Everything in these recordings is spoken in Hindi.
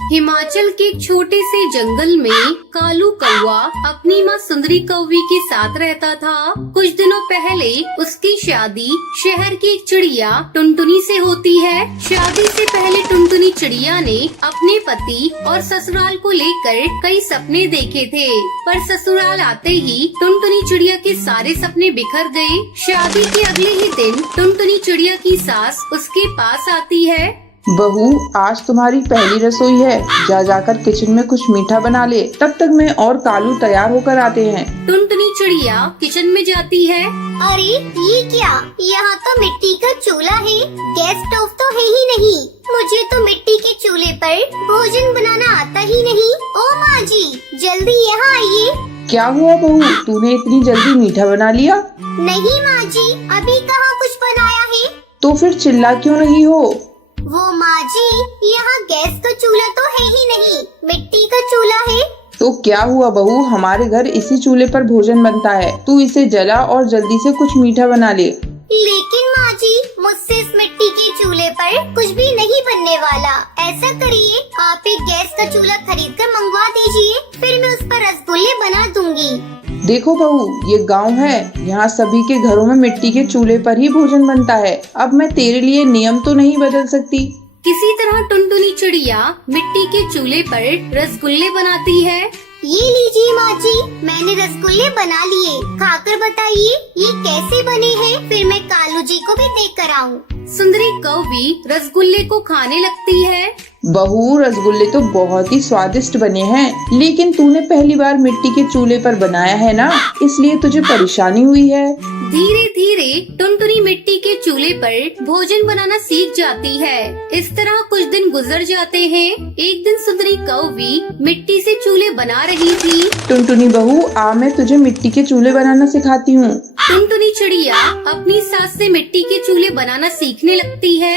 हिमाचल के एक छोटे से जंगल में कालू कौवा अपनी माँ सुंदरी कौवी के साथ रहता था। कुछ दिनों पहले उसकी शादी शहर की एक चिड़िया टुनटुनी से होती है। शादी से पहले टुनटुनी चिड़िया ने अपने पति और ससुराल को लेकर कई सपने देखे थे, पर ससुराल आते ही टुनटुनी चिड़िया के सारे सपने बिखर गए। शादी के अगले ही दिन टुनटुनी चिड़िया की सास उसके पास आती है। बहू, आज तुम्हारी पहली रसोई है, जा जाकर किचन में कुछ मीठा बना ले, तब तक मैं और कालू तैयार होकर आते हैं। टुनटुनी चिड़िया किचन में जाती है। अरे ये क्या, यहाँ तो मिट्टी का चूल्हा है, गैस स्टोव तो है ही नहीं। मुझे तो मिट्टी के चूल्हे पर भोजन बनाना आता ही नहीं। ओ माँ जी, जल्दी यहाँ आइए। क्या हुआ बहू, तूने इतनी जल्दी मीठा बना लिया? नहीं माँ जी, अभी कहाँ कुछ बनाया है। तो फिर चिल्ला क्यों रही हो? वो माँ जी, यहाँ गैस का चूल्हा तो है ही नहीं, मिट्टी का चूल्हा है। तो क्या हुआ बहू, हमारे घर इसी चूल्हे पर भोजन बनता है, तू इसे जला और जल्दी से कुछ मीठा बना ले। लेकिन माँ जी, मुझसे इस मिट्टी के चूल्हे पर कुछ भी नहीं बनने वाला। ऐसा करिए, आप एक गैस का चूल्हा खरीद कर मंगवा दीजिए, फिर मैं उस पर रसगुल्ले बना दूंगी। देखो बहू, ये गांव है, यहाँ सभी के घरों में मिट्टी के चूल्हे पर ही भोजन बनता है। अब मैं तेरे लिए नियम तो नहीं बदल सकती। किसी तरह टुनटुनी चिड़िया मिट्टी के चूल्हे पर रसगुल्ले बनाती है। ये लीजिए माँ जी, मैंने रसगुल्ले बना लिए, खाकर बताइए ये कैसे बने हैं, फिर मैं कालू जी को भी देख कर आऊँ। सुंदरी कौवी रसगुल्ले को खाने लगती है। बहू, रसगुल्ले तो बहुत ही स्वादिष्ट बने हैं, लेकिन तूने पहली बार मिट्टी के चूल्हे पर बनाया है ना, इसलिए तुझे परेशानी हुई है। धीरे धीरे टुनटुनी मिट्टी के चूल्हे पर भोजन बनाना सीख जाती है। इस तरह कुछ दिन गुजर जाते हैं। एक दिन सुंदरी कौवी मिट्टी से चूल्हे बना रही थी। टुनटुनी बहू, आ मैं तुझे मिट्टी के चूल्हे बनाना सिखाती हूँ। टुनटुनी चिड़िया अपनी सास से मिट्टी के चूल्हे बनाना सीखने लगती है।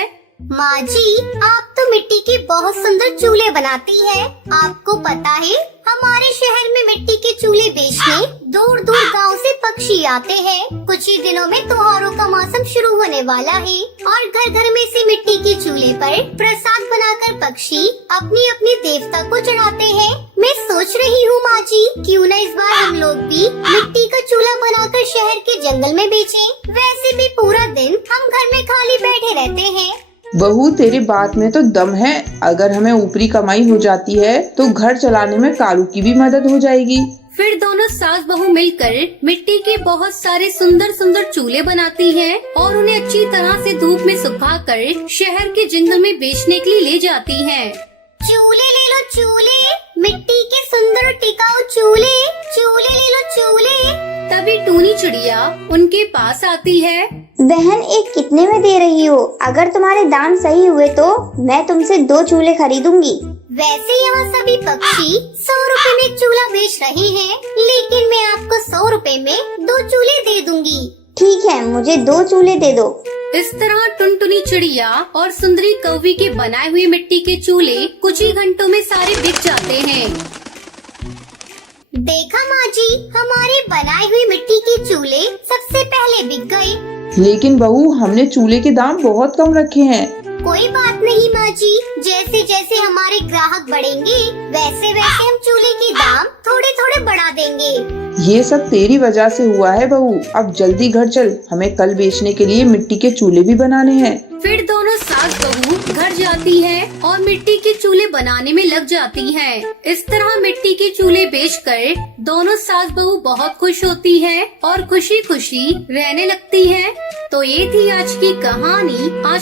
माँ जी, आप तो मिट्टी के बहुत सुंदर चूल्हे बनाती है। आपको पता है, हमारे शहर में मिट्टी के चूल्हे बेचने दूर दूर गांव से पक्षी आते हैं। कुछ ही दिनों में त्योहारों का मौसम शुरू होने वाला है और घर घर में से मिट्टी के चूल्हे पर प्रसाद बनाकर पक्षी अपनी अपनी देवता को चढ़ाते हैं। मैं सोच रही हूँ माँ जी, क्यों न इस बार हम लोग भी मिट्टी का चूल्हा बनाकर शहर के जंगल में बेचें। वैसे भी पूरा दिन हम घर में खाली बैठे रहते हैं। बहू, तेरी बात में तो दम है। अगर हमें ऊपरी कमाई हो जाती है तो घर चलाने में कालू की भी मदद हो जाएगी। फिर दोनों सास बहू मिलकर मिट्टी के बहुत सारे सुंदर सुंदर चूल्हे बनाती हैं और उन्हें अच्छी तरह से धूप में सुखाकर शहर के जंगल में बेचने के लिए ले जाती हैं। चूल्हे ले लो चूल्हे, मिट्टी के सुंदर टिकाऊ चूल्हे, चूल्हे ले लो चूल्हे। तभी टूनी चिड़िया उनके पास आती है। बहन, एक कितने में दे रही हो? अगर तुम्हारे दाम सही हुए तो मैं तुमसे 2 चूल्हे खरीदूंगी। वैसे यहाँ सभी पक्षी 100 रुपए में चूल्हा बेच रहे हैं, लेकिन मैं आपको 100 रुपए में 2 चूल्हे दे दूंगी। ठीक है, मुझे 2 चूल्हे दे दो। इस तरह टुनटुनी चिड़िया और सुंदरी कौवी के बनाए हुए मिट्टी के चूल्हे कुछ ही घंटों में सारे बिक जाते हैं। देखा माँ जी, हमारे बनाए हुए मिट्टी के चूल्हे सबसे पहले बिक गए। लेकिन बहू, हमने चूल्हे के दाम बहुत कम रखे हैं। कोई बात नहीं माँ जी, जैसे जैसे हमारे ग्राहक बढ़ेंगे वैसे वैसे हम चूल्हे के दाम थोड़े थोड़े बढ़ा देंगे। ये सब तेरी वजह से हुआ है बहू। अब जल्दी घर चल, हमें कल बेचने के लिए मिट्टी के चूल्हे भी बनाने हैं। फिर दोनों सास बहू घर जाती है और मिट्टी के चूल्हे बनाने में लग जाती हैं। इस तरह मिट्टी के चूल्हे बेचकर दोनों सास बहू बहुत खुश होती हैं और खुशी खुशी रहने लगती हैं। तो ये थी आज की कहानी। आज